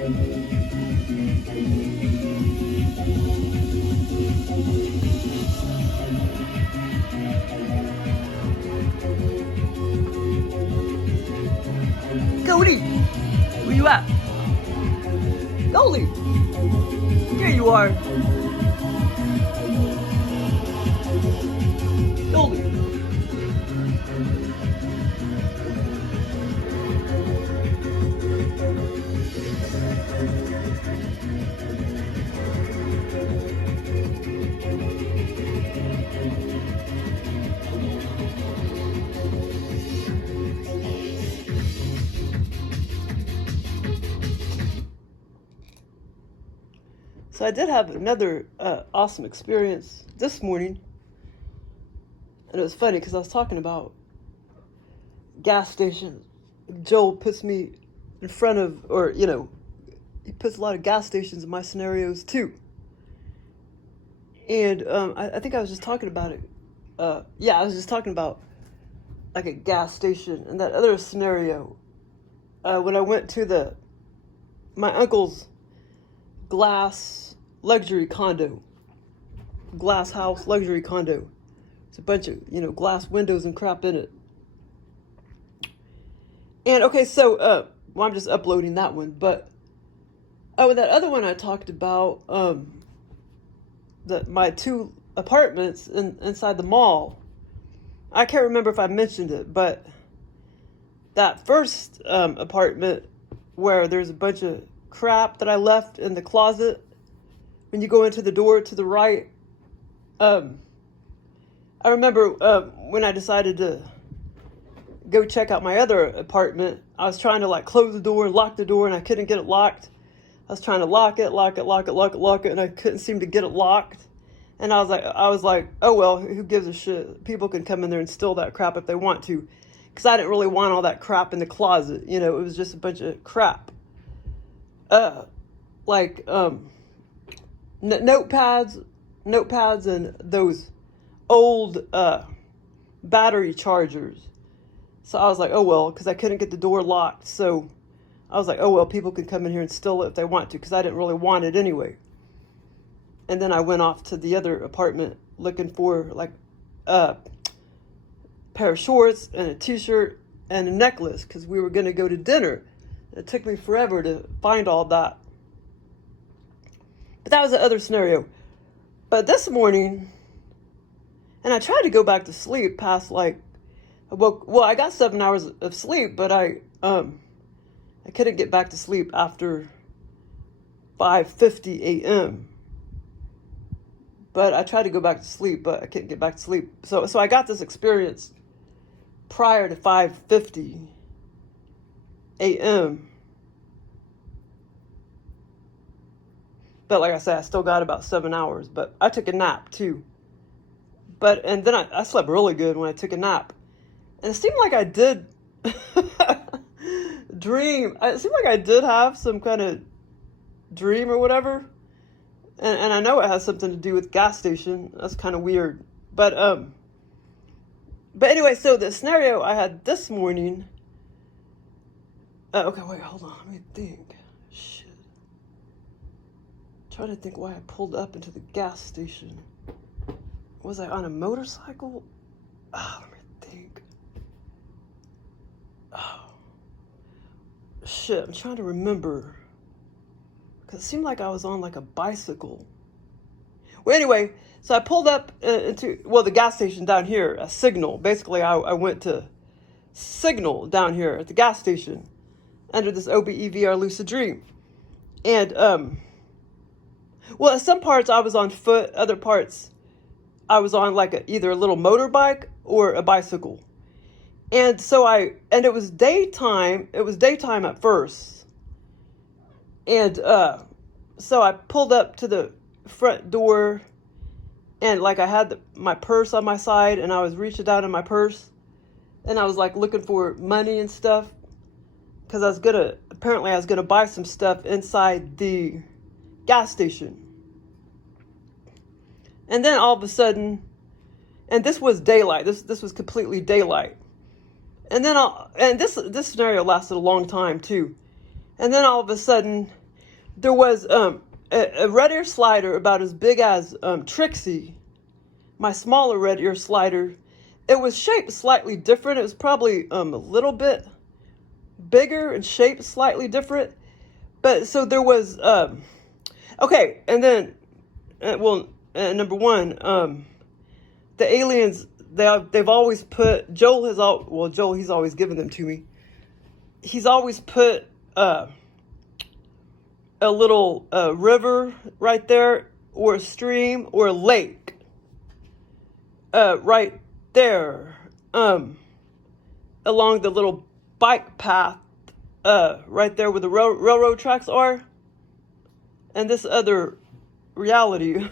Cody, where you at? Goldie, there you are. Goldie. So I did have another awesome experience this morning, and it was funny because I was talking about gas stations. Joel puts me in front of, or you know, he puts a lot of gas stations in my scenarios too. And I think I was just talking about it. Yeah, I was just talking about like a gas station and that other scenario when I went to my uncle's glass luxury condo, glass house luxury condo. It's a bunch of, you know, glass windows and crap in it. And okay, so well, I'm just uploading that one, but that other one I talked about, my two apartments inside the mall. I can't remember if I mentioned it, but that first apartment where there's a bunch of crap that I left in the closet when you go into the door to the right. I remember when I decided to go check out my other apartment, I was trying to like close the door and lock the door, and I couldn't get it locked. I was trying to lock it, and I couldn't seem to get it locked. And I was like, oh well, who gives a shit? People can come in there and steal that crap if they want to, because I didn't really want all that crap in the closet. You know, it was just a bunch of crap. Notepads, and those old battery chargers. So I was like, oh well, because I couldn't get the door locked. So I was like, oh well, people can come in here and steal it if they want to, because I didn't really want it anyway. And then I went off to the other apartment looking for like a pair of shorts and a t-shirt and a necklace, because we were going to go to dinner. It took me forever to find all that. But that was the other scenario. But this morning, and I tried to go back to sleep past like, well, I got 7 hours of sleep, but I couldn't get back to sleep after 5:50 a.m. But I tried to go back to sleep, but I couldn't get back to sleep. So I got this experience prior to 5:50 a.m. But like I said, I still got about 7 hours, but I took a nap too. And then I slept really good when I took a nap. And it seemed like I did dream. It seemed like I did have some kind of dream or whatever. And I know it has something to do with gas station. That's kind of weird. But anyway, so the scenario I had this morning. Okay, wait, hold on. Let me think. Shit. I'm trying to think why I pulled up into the gas station. Was I on a motorcycle? Oh, let me think. Oh. Shit, I'm trying to remember. Because it seemed like I was on like a bicycle. Well, anyway, so I pulled up into the gas station down here, a Signal. Basically, I went to Signal down here at the gas station under this OBE VR Lucid Dream. And, some parts I was on foot, other parts I was on like either a little motorbike or a bicycle. And so it was daytime. It was daytime at first. And so I pulled up to the front door, and like I had my purse on my side, and I was reaching down in my purse, and I was like looking for money and stuff, because I was gonna buy some stuff inside the gas station. And then all of a sudden, and this was daylight. This was completely daylight. And then this scenario lasted a long time too. And then all of a sudden, there was a red ear slider about as big as Trixie, my smaller red ear slider. It was shaped slightly different. It was probably a little bit bigger and shaped slightly different. But so there was okay, and then number one, the aliens, they've always put, Joel, he's always given them to me. He's always put a little river right there, or a stream, or a lake right there, along the little bike path right there where the railroad tracks are. And this other reality,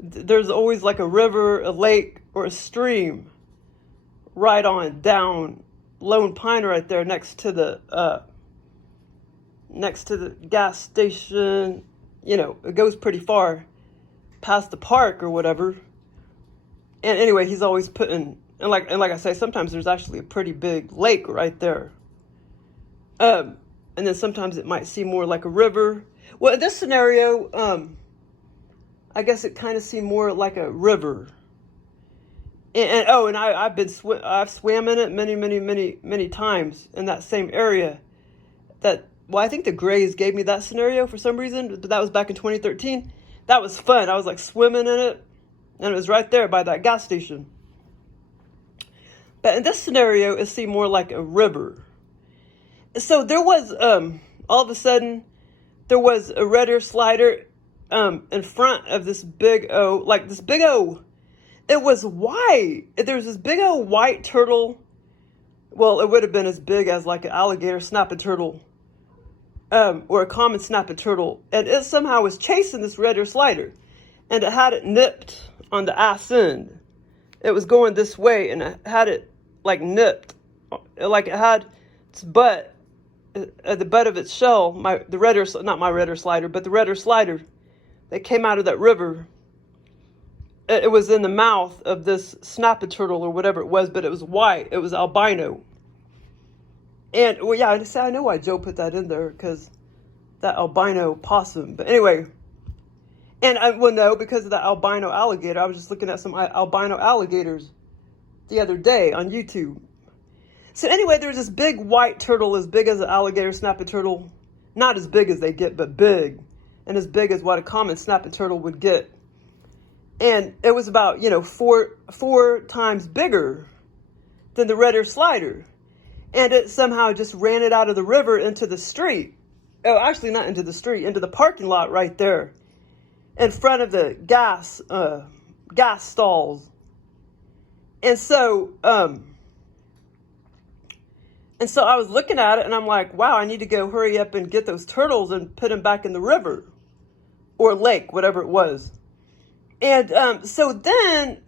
there's always like a river, a lake, or a stream right on down Lone Pine right there next to the gas station. You know, it goes pretty far past the park or whatever. And anyway, he's always putting, and like I say, sometimes there's actually a pretty big lake right there. And then sometimes it might seem more like a river. Well, in this scenario, I guess it kind of seemed more like a river. And I've swam in it many times in that same area. I think the Grays gave me that scenario for some reason, but that was back in 2013. That was fun. I was like swimming in it, and it was right there by that gas station. But in this scenario, it seemed more like a river. So there was, all of a sudden, there was a red ear slider in front of this big O, like this big O. It was white. There was this big old white turtle. Well, it would have been as big as like an alligator snapping turtle, or a common snapping turtle. And it somehow was chasing this red ear slider. And it had it nipped on the ass end. It was going this way, and it had it like nipped. Like it had its butt, at the butt of its shell, not my red ear slider, but the red ear slider that came out of that river. It was in the mouth of this snapping turtle or whatever it was, but it was white. It was albino. And, well, yeah, I know why Joe put that in there, because that albino possum. But anyway, because of the albino alligator. I was just looking at some albino alligators the other day on YouTube. So anyway, there was this big white turtle as big as an alligator snapping turtle. Not as big as they get, but big. And as big as what a common snapping turtle would get. And it was about, four times bigger than the red ear slider. And it somehow just ran it out of the river into the street. Oh, actually not into the street, into the parking lot right there. In front of the gas stalls. And so I was looking at it, and I'm like, wow, I need to go hurry up and get those turtles and put them back in the river. Or lake, whatever it was. And so then,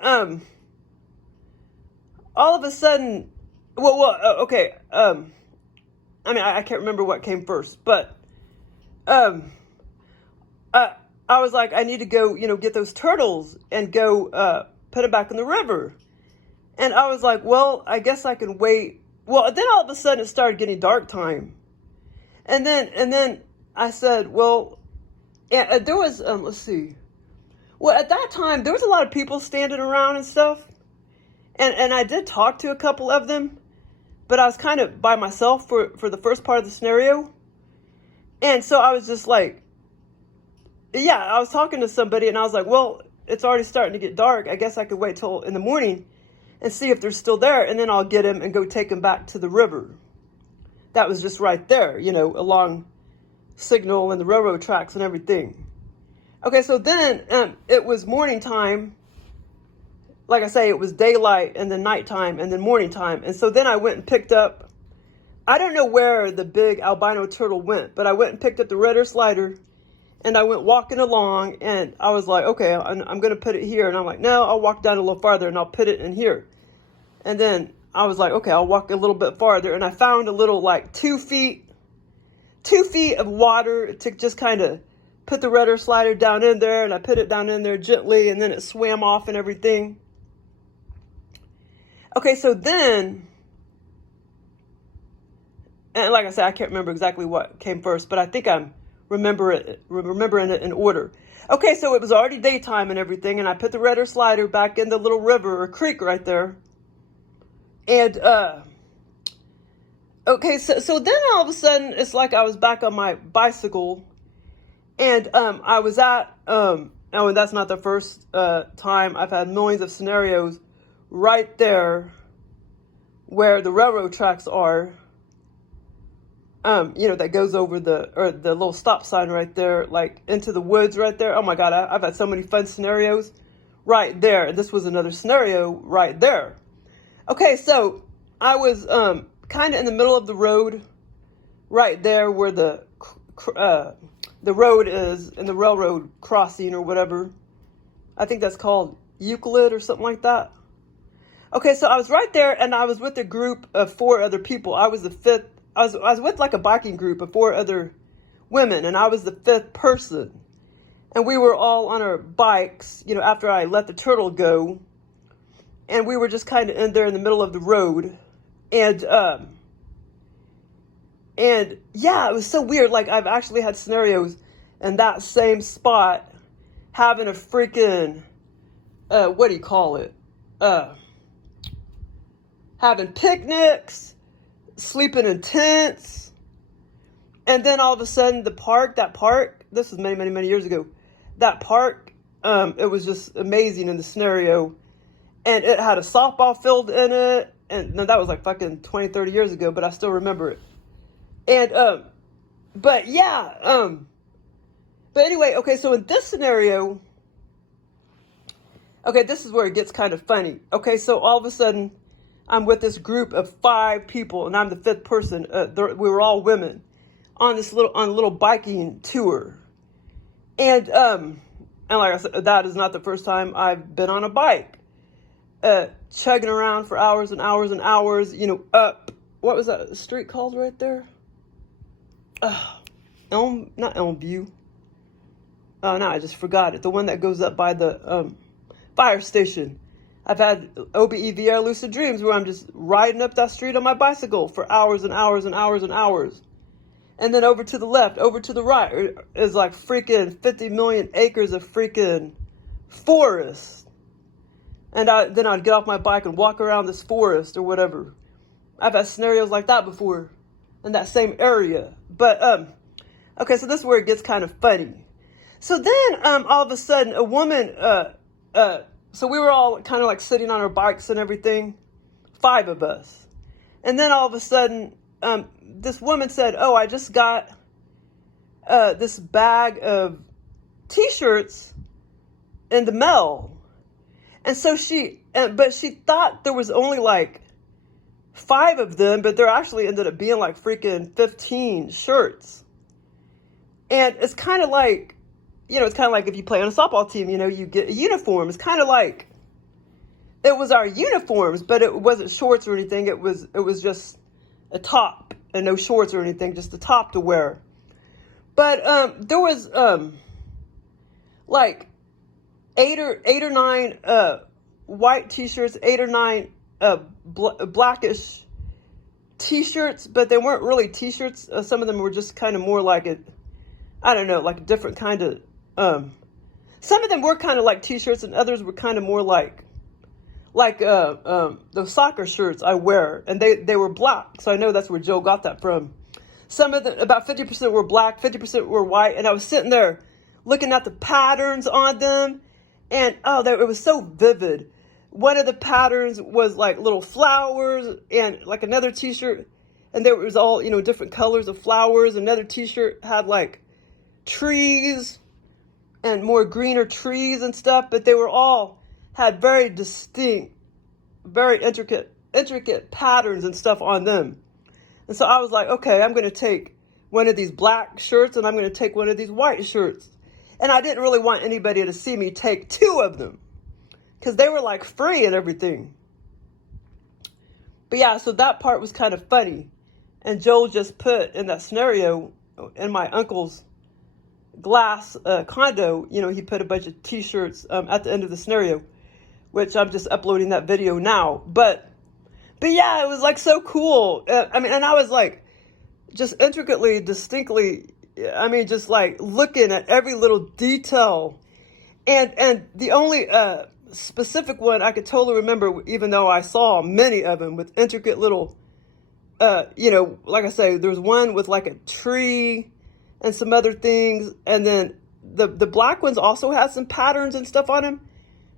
all of a sudden, okay. I can't remember what came first, but I was like, I need to go, get those turtles and go put them back in the river. And I was like, well, I guess I can wait. Well, then all of a sudden it started getting dark time, and then I said, well, there was let's see. Well, at that time, there was a lot of people standing around and stuff. And I did talk to a couple of them. But I was kind of by myself for the first part of the scenario. And so I was just like, yeah, I was talking to somebody. And I was like, well, it's already starting to get dark. I guess I could wait till in the morning and see if they're still there. And then I'll get them and go take them back to the river. That was just right there, along Signal and the railroad tracks and everything. Okay, so then it was morning time. Like I say, it was daylight and then nighttime and then morning time. And so then I went and picked up, I don't know where the big albino turtle went, but I went and picked up the red ear slider, and I went walking along, and I was like, okay, I'm going to put it here. And I'm like, no, I'll walk down a little farther and I'll put it in here. And then I was like, okay, I'll walk a little bit farther. And I found a little like 2 feet of water to just kind of put the red ear slider down in there, and I put it down in there gently, and then it swam off and everything. Okay, so then, and like I said, I can't remember exactly what came first, but I think I'm remembering it in order. Okay, so it was already daytime and everything, and I put the redder slider back in the little river or creek right there. And okay, so then all of a sudden it's like I was back on my bicycle, and I was at oh, and that's not the first time. I've had millions of scenarios right there where the railroad tracks are. That goes over the little stop sign right there, like into the woods right there. Oh my God, I've had so many fun scenarios right there. And this was another scenario right there. Okay, so I was kind of in the middle of the road right there where the road is and the railroad crossing or whatever. I think that's called Euclid or something like that. Okay, so I was right there, and I was with a group of 4 other people. I was the 5th. I was with like a biking group of 4 other women, and I was the 5th person. And we were all on our bikes, after I let the turtle go. And we were just kind of in there in the middle of the road. And yeah, it was so weird. Like, I've actually had scenarios in that same spot having a freaking, what do you call it? Having picnics, sleeping in tents, and then all of a sudden that park, this was many, many, many years ago, that park, it was just amazing in the scenario, and it had a softball field in it, and no, that was like fucking 20, 30 years ago, but I still remember it, and, but yeah, but anyway, okay, so in this scenario, okay, this is where it gets kind of funny, okay, so all of a sudden, I'm with this group of 5 people, and I'm the 5th person. We were all women on a little biking tour, and like I said, that is not the first time I've been on a bike, chugging around for hours and hours and hours. Up, what was that street called right there? Not Elmview. Oh no, I just forgot it. The one that goes up by the fire station. I've had OBE lucid dreams where I'm just riding up that street on my bicycle for hours and hours and hours and hours. And then over to the left, over to the right is like freaking 50 million acres of freaking forest. And then I'd get off my bike and walk around this forest or whatever. I've had scenarios like that before in that same area. But, okay, so this is where it gets kind of funny. So then all of a sudden a woman, so we were all kind of like sitting on our bikes and everything, 5 of us. And then all of a sudden, this woman said, oh, I just got this bag of T-shirts in the mail. And so but she thought there was only like 5 of them, but there actually ended up being like freaking 15 shirts. And it's kind of like, it's kind of like if you play on a softball team, you get a uniform. It's kind of like, it was our uniforms, but it wasn't shorts or anything. It was just a top and no shorts or anything, just a top to wear. But there was like 8 or 9 white T-shirts, 8 or 9 blackish T-shirts, but they weren't really T-shirts. Some of them were just kind of more like I don't know, like a different kind of. Some of them were kind of like T-shirts, and others were kind of more like the soccer shirts I wear, and they were black. So I know that's where Joe got that from. Some of them, about 50% were black, 50% were white, and I was sitting there looking at the patterns on them, and it was so vivid. One of the patterns was like little flowers, and like another T-shirt, and there was all different colors of flowers. Another T-shirt had like trees and more greener trees and stuff, but they were all had very distinct, very intricate patterns and stuff on them. And so I was like, okay, I'm going to take one of these black shirts and I'm going to take one of these white shirts. And I didn't really want anybody to see me take 2 of them because they were like free and everything. But yeah, so that part was kind of funny. And Joel just put in that scenario in my uncle's glass condo, he put a bunch of T-shirts at the end of the scenario, which I'm just uploading that video now. But yeah, it was like so cool. And I was like just intricately, distinctly, I mean, just like looking at every little detail. And the only specific one I could totally remember, even though I saw many of them with intricate little, like I say, there was one with like a tree and some other things. And then the black ones also had some patterns and stuff on them.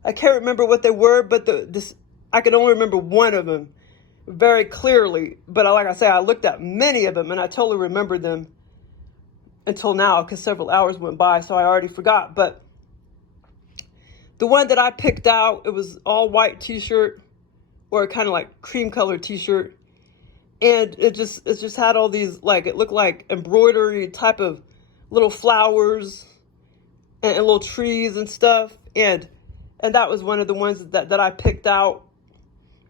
I can't remember what they were, but I could only remember one of them very clearly. But like I say, I looked at many of them and I totally remember them until now because several hours went by, so I already forgot. But the one that I picked out, it was all white t-shirt, or kind of like cream colored t-shirt. And it just had all these, like, it looked like embroidery type of little flowers and little trees and stuff. And that was one of the ones that I picked out.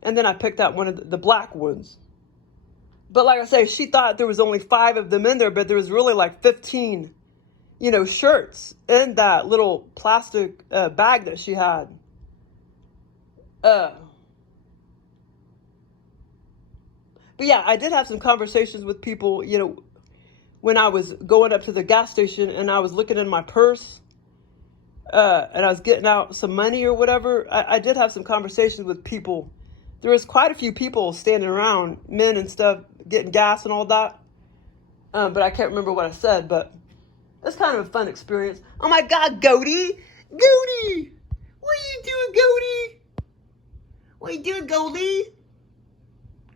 And then I picked out one of the black ones. But like I say, she thought there was only 5 of them in there, but there was really like 15, shirts in that little plastic bag that she had. But yeah, I did have some conversations with people, when I was going up to the gas station and I was looking in my purse and I was getting out some money or whatever. I did have some conversations with people. There was quite a few people standing around, men and stuff, getting gas and all that. But I can't remember what I said, but it's kind of a fun experience. Oh my God, Goldie! Goldie! What are you doing, Goldie? What are you doing, Goldie?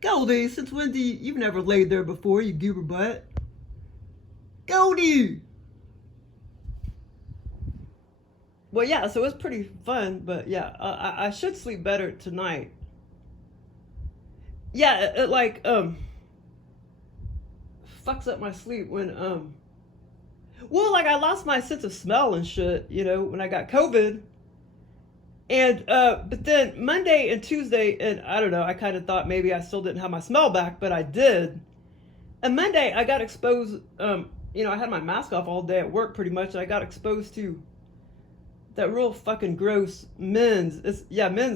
Goldie, since when you've never laid there before, you goober butt. Goldie! Well, yeah, so it was pretty fun, but yeah, I should sleep better tonight. Yeah, it like, fucks up my sleep when, well, like I lost my sense of smell and shit, when I got COVID. And, but then Monday and Tuesday, and I don't know, I kind of thought maybe I still didn't have my smell back, but I did. And Monday I got exposed, I had my mask off all day at work pretty much, and I got exposed to that real fucking gross men's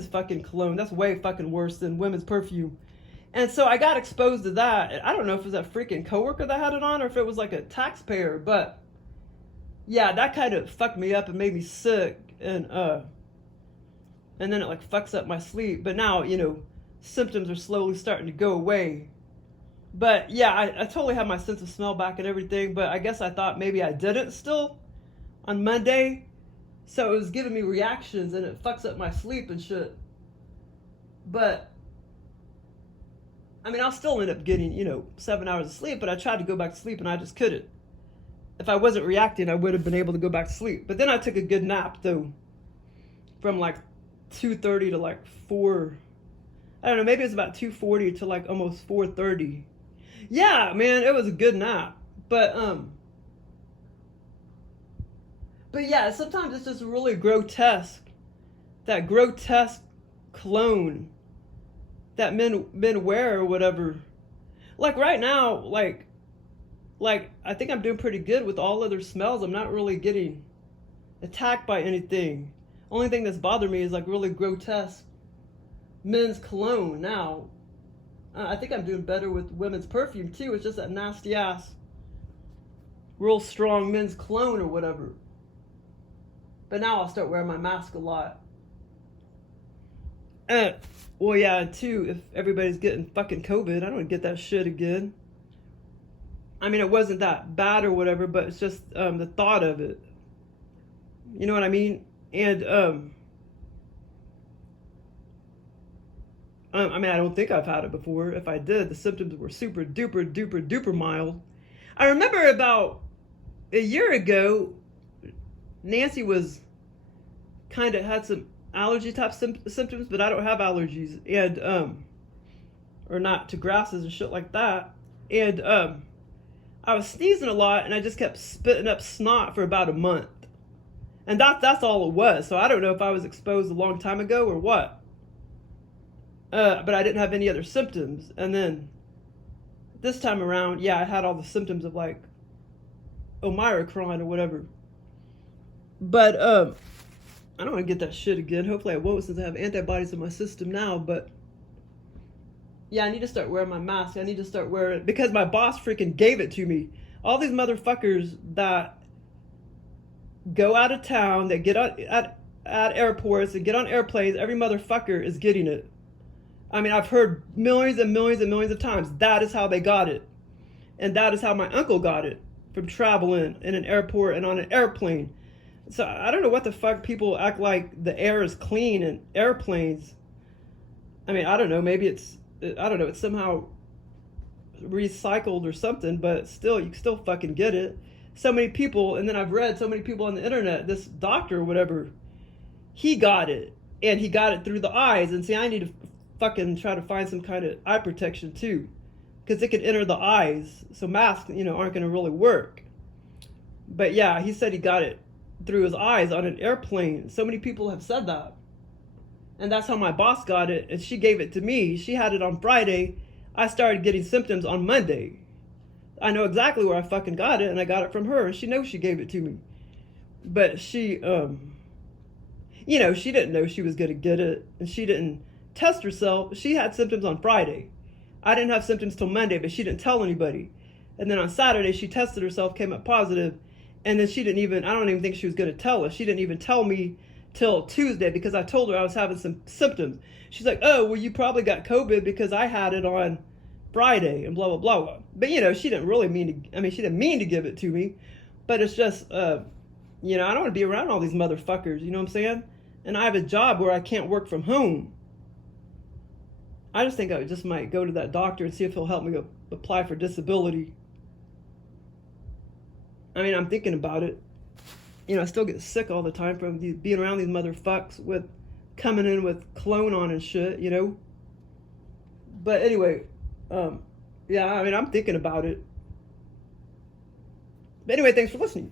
fucking cologne. That's way fucking worse than women's perfume. And so I got exposed to that. I don't know if it was that freaking coworker that had it on or if it was like a taxpayer, but yeah, that kind of fucked me up and made me sick. And then it like fucks up my sleep. But now, symptoms are slowly starting to go away. But yeah, I totally have my sense of smell back and everything, but I guess I thought maybe I didn't still on Monday. So it was giving me reactions and it fucks up my sleep and shit. But I mean, I'll still end up getting, 7 hours of sleep, but I tried to go back to sleep and I just couldn't. If I wasn't reacting, I would have been able to go back to sleep. But then I took a good nap, though, from like 2:30 to like 4. I don't know, maybe it was about 2:40 to like almost 4:30. Yeah, man, it was a good nap. But yeah, sometimes it's just really grotesque. That grotesque cologne that men wear or whatever. Like right now, like I think I'm doing pretty good with all other smells. I'm not really getting attacked by anything. Only thing that's bothered me is like really grotesque men's cologne now. I think I'm doing better with women's perfume too. It's just that nasty ass, real strong men's cologne or whatever. But now I'll start wearing my mask a lot. Well, yeah, too, if everybody's getting fucking COVID, I don't get that shit again. I mean, it wasn't that bad or whatever, but it's just the thought of it. You know what I mean? And, I mean, I don't think I've had it before. If I did, the symptoms were super duper duper duper mild. I remember about a year ago, Nancy was kind of had some allergy type symptoms, but I don't have allergies, and or not to grasses and shit like that. And I was sneezing a lot, and I just kept spitting up snot for about a month, and that's all it was. So I don't know if I was exposed a long time ago or what. But I didn't have any other symptoms, and then this time around, yeah, I had all the symptoms of like Omicron or whatever. But I don't want to get that shit again. Hopefully I won't, since I have antibodies in my system now. But yeah, I need to start wearing my mask. I need to start wearing it because my boss freaking gave it to me. All these motherfuckers that go out of town, that get on at airports and get on airplanes, every motherfucker is getting it. I mean, I've heard millions and millions and millions of times that is how they got it. And that is how my uncle got it, from traveling in an airport and on an airplane. So I don't know what the fuck people act like the air is clean in airplanes. I mean, I don't know, maybe it's somehow recycled or something, but still, you can still fucking get it. So many people, and then I've read so many people on the internet, this doctor or whatever, he got it, and he got it through the eyes. And see, I need to fucking try to find some kind of eye protection too, because it could enter the eyes, so masks, aren't going to really work. But yeah, he said he got it through his eyes on an airplane. So many people have said that. And that's how my boss got it, and she gave it to me. She had it on Friday. I started getting symptoms on Monday. I know exactly where I fucking got it, and I got it from her, and she knows she gave it to me. But she, she didn't know she was going to get it, and she didn't test herself. She had symptoms on Friday. I didn't have symptoms till Monday, but she didn't tell anybody. And then on Saturday, she tested herself, came up positive, and then I don't even think she was going to tell us. She didn't even tell me till Tuesday, because I told her I was having some symptoms. She's like, oh, well, you probably got COVID because I had it on Friday and blah, blah, blah. But, she didn't really she didn't mean to give it to me. But it's just, I don't want to be around all these motherfuckers, you know what I'm saying? And I have a job where I can't work from home. I just think I just might go to that doctor and see if he'll help me go apply for disability. I mean, I'm thinking about it. I still get sick all the time from being around these motherfucks with coming in with cologne on and shit, But anyway, yeah, I mean, I'm thinking about it. But anyway, thanks for listening.